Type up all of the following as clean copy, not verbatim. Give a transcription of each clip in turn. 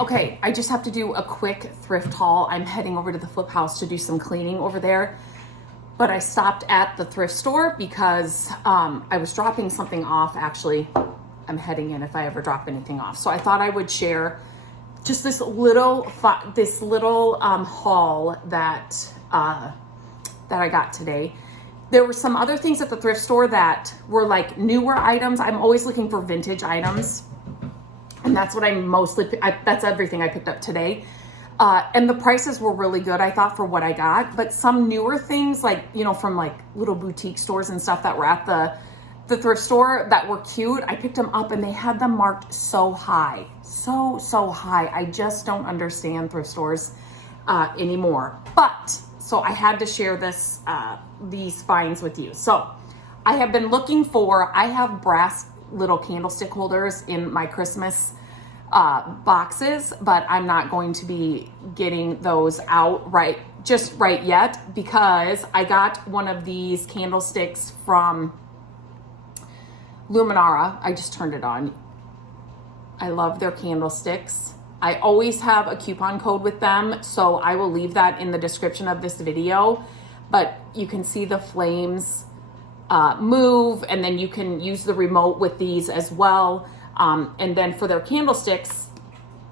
Okay, I just have to do a quick thrift haul. I'm heading over to the flip house to do some cleaning over there. But I stopped at the thrift store because I was dropping something off. Actually, I'm heading in if I ever drop anything off. So I thought I would share just this little haul that I got today. There were some other things at the thrift store that were like newer items. I'm always looking for vintage items. And that's what that's everything I picked up today. And the prices were really good, I thought, for what I got. But some newer things, like, you know, from like little boutique stores and stuff that were at the thrift store that were cute, I picked them up and they had them marked so high. So high. I just don't understand thrift stores anymore. But, so I had to share these finds with you. So I have been looking I have brass little candlestick holders in my Christmas boxes, but I'm not going to be getting those out right yet because I got one of these candlesticks from Luminara. I just turned it on. I love their candlesticks. I always have a coupon code with them, so I will leave that in the description of this video, but you can see the flames move, and then you can use the remote with these as well. And then for their candlesticks,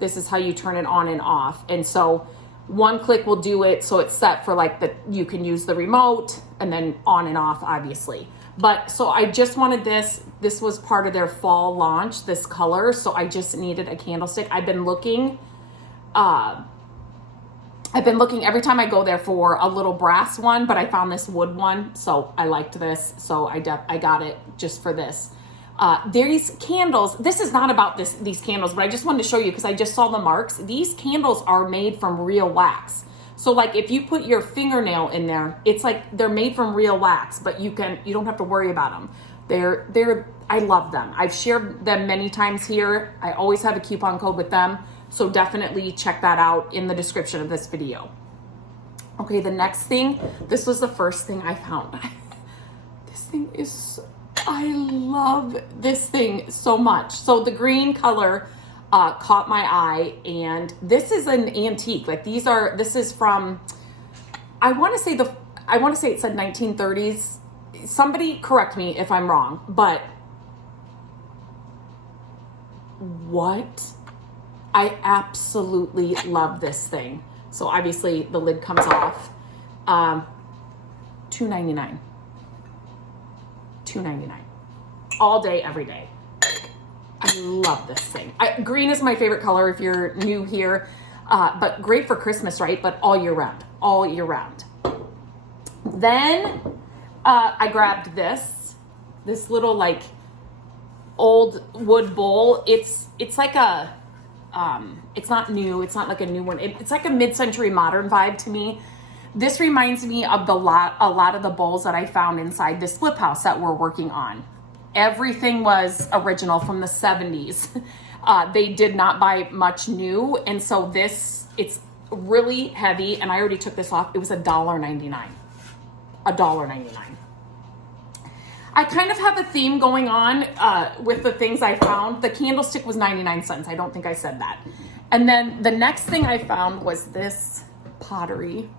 this is how you turn it on and off. And so one click will do it. So it's set for like you can use the remote and then on and off, obviously. But so I just wanted this. This was part of their fall launch, this color. So I just needed a candlestick. I've been looking every time I go there for a little brass one, but I found this wood one, so I liked this, so I got it just for this. These candles, this is not about these candles, but I just wanted to show you because I just saw the marks. These candles are made from real wax. So like if you put your fingernail in there, it's like they're made from real wax, but you don't have to worry about them. I love them. I've shared them many times here. I always have a coupon code with them. So definitely check that out in the description of this video. Okay, the next thing, this was the first thing I found. I love this thing so much. So the green color caught my eye, and this is an antique. Like this is from, I want to say it said 1930s. Somebody correct me if I'm wrong, but what? I absolutely love this thing. So obviously the lid comes off. $2.99. $2.99. All day, every day. I love this thing. Green is my favorite color if you're new here. But great for Christmas, right? But all year round. All year round. Then I grabbed this little like old wood bowl. It's like a it's not new. It's not like a new one. It's like a mid-century modern vibe to me. This reminds me of a lot of the bowls that I found inside this flip house that we're working on. Everything was original from the 70s. They did not buy much new. And so it's really heavy. And I already took this off. It was $1.99. $1.99. I kind of have a theme going on with the things I found. The candlestick was 99 cents. I don't think I said that. And then the next thing I found was this pottery.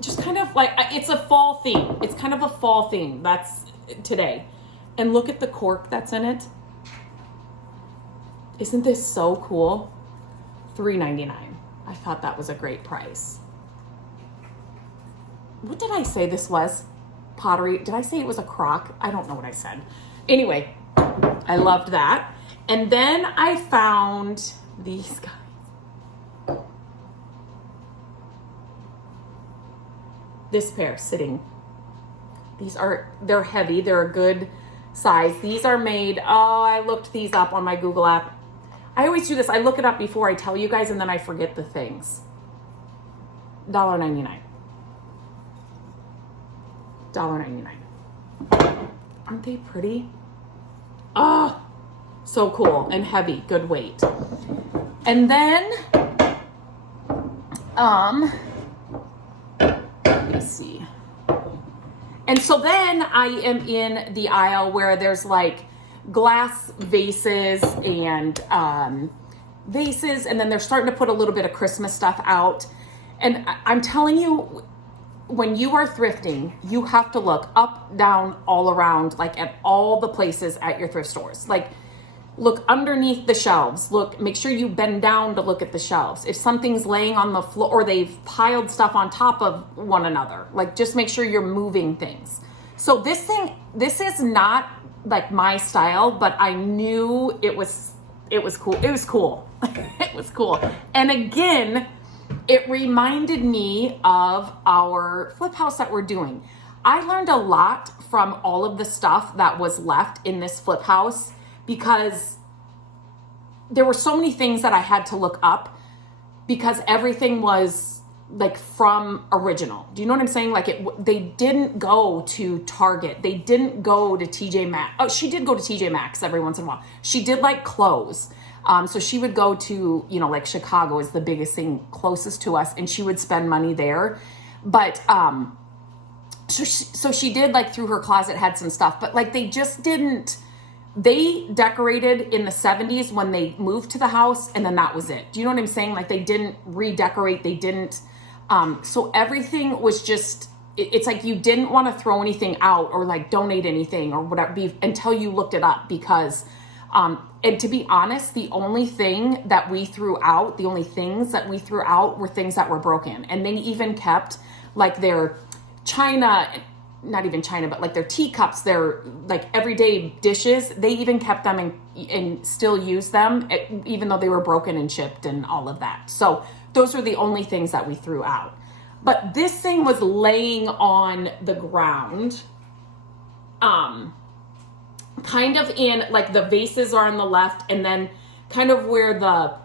Just kind of like, it's a fall theme. It's kind of a fall theme. That's today. And look at the cork that's in it. Isn't this so cool? $3.99. I thought that was a great price. What did I say this was? Pottery. Did I say it was a crock? I don't know what I said. Anyway, I loved that. And then I found these guys. This pair sitting. They're heavy. They're a good size. These are made, I looked these up on my Google app. I always do this. I look it up before I tell you guys and then I forget the things. $1.99. $1.99. Aren't they pretty? Oh, so cool and heavy, good weight. And then, let me see. And so then I am in the aisle where there's like glass vases and vases, and then they're starting to put a little bit of Christmas stuff out. And I'm telling you, when you are thrifting, you have to look up, down, all around, like at all the places at your thrift stores. Like, look underneath the shelves. Look, make sure you bend down to look at the shelves. If something's laying on the floor or they've piled stuff on top of one another, like just make sure you're moving things. So this is not like my style, but I knew it was cool. It was cool. It was cool. And again, it reminded me of our flip house that we're doing. I learned a lot from all of the stuff that was left in this flip house, because there were so many things that I had to look up, because everything was like from original. Do you know what I'm saying? Like they didn't go to Target. They didn't go to TJ Maxx. Oh, she did go to TJ Maxx every once in a while. She did like clothes. So she would go to, like Chicago is the biggest thing closest to us, and she would spend money there. But, so she did, like, through her closet had some stuff, but like they decorated in the 70s when they moved to the house, and then that was it. Do you know what I'm saying? Like they didn't redecorate. They didn't, so everything was just, it's like you didn't want to throw anything out or like donate anything or whatever until you looked it up, because, and to be honest, the only things that we threw out were things that were broken. And they even kept like their china, not even china, but like their teacups, their like everyday dishes. They even kept them and still use them, even though they were broken and chipped and all of that. So those are the only things that we threw out. But this thing was laying on the ground, kind of in like the vases are on the left, and then kind of where the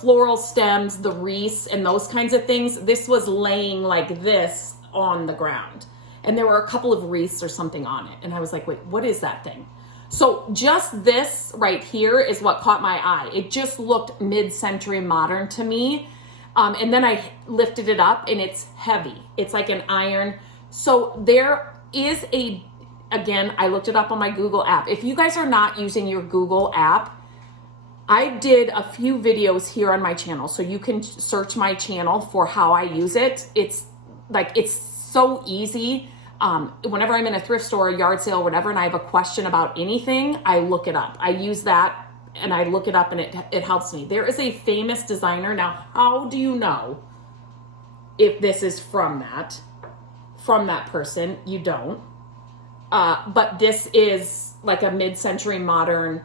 floral stems, the wreaths and those kinds of things, this was laying like this on the ground. And there were a couple of wreaths or something on it. And I was like, wait, what is that thing? So just this right here is what caught my eye. It just looked mid-century modern to me. And then I lifted it up, and it's heavy. It's like an iron. So there is again, I looked it up on my Google app. If you guys are not using your Google app, I did a few videos here on my channel. So you can search my channel for how I use it. It's so easy. Whenever I'm in a thrift store, a yard sale, whatever, and I have a question about anything, I look it up. I use that and I look it up, and it helps me. There is a famous designer. Now, how do you know if this is from that person? You don't. But this is like a mid-century modern,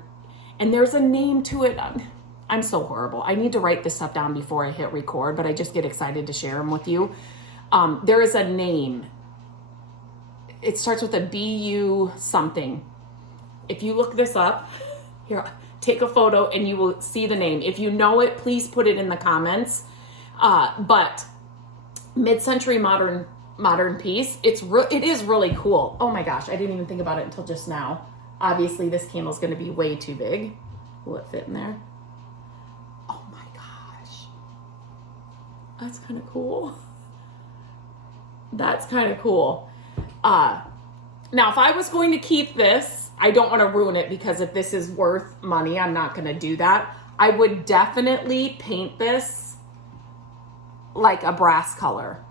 and there's a name to it. I'm so horrible. I need to write this stuff down before I hit record, but I just get excited to share them with you. There is a name. It starts with a B-U something. If you look this up, here, take a photo and you will see the name. If you know it, please put it in the comments. But mid-century modern piece. It is really cool. Oh my gosh, I didn't even think about it until just now. Obviously, this candle is going to be way too big. Will it fit in there? Oh my gosh. That's kind of cool. That's kind of cool. Now, if I was going to keep this, I don't want to ruin it, because if this is worth money, I'm not going to do that. I would definitely paint this like a brass color.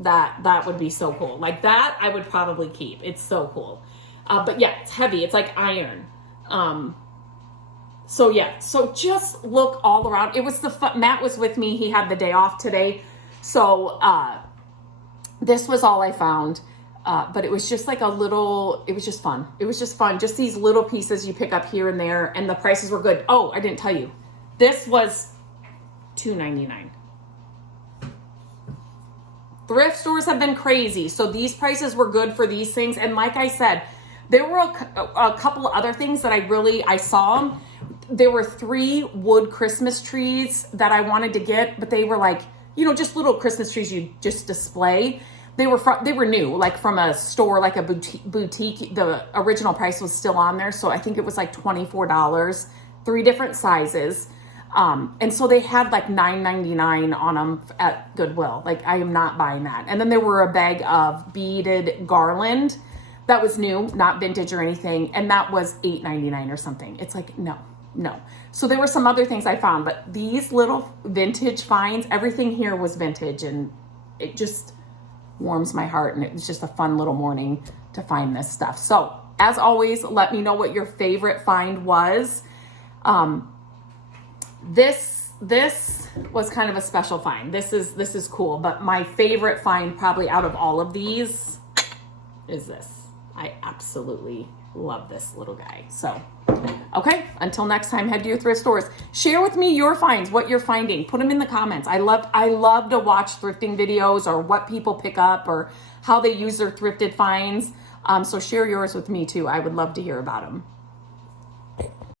That would be so cool. Like that, I would probably keep. It's so cool. But yeah, it's heavy. It's like iron. So yeah, so just look all around. It was Matt was with me. He had the day off today. So, this was all I found. But it was just like it was just fun. It was just fun. Just these little pieces you pick up here and there, and the prices were good. Oh, I didn't tell you. This was $2.99. Thrift stores have been crazy. So these prices were good for these things. And like I said, there were a couple of other things that I saw them. There were 3 wood Christmas trees that I wanted to get, but they were like, just little Christmas trees you just display. They were new, like from a store, like a boutique. The original price was still on there. So I think it was like $24, 3 different sizes. And so they had like $9.99 on them at Goodwill. Like, I am not buying that. And then there were a bag of beaded garland that was new, not vintage or anything. And that was $8.99 or something. It's like, no. So there were some other things I found, but these little vintage finds, everything here was vintage, and it just warms my heart. And it was just a fun little morning to find this stuff. So as always, let me know what your favorite find was. This was kind of a special find. This is cool, but my favorite find probably out of all of these is this. I absolutely love this little guy. So, okay, until next time, head to your thrift stores. Share with me your finds, what you're finding. Put them in the comments. I love to watch thrifting videos, or what people pick up, or how they use their thrifted finds. So share yours with me too. I would love to hear about them.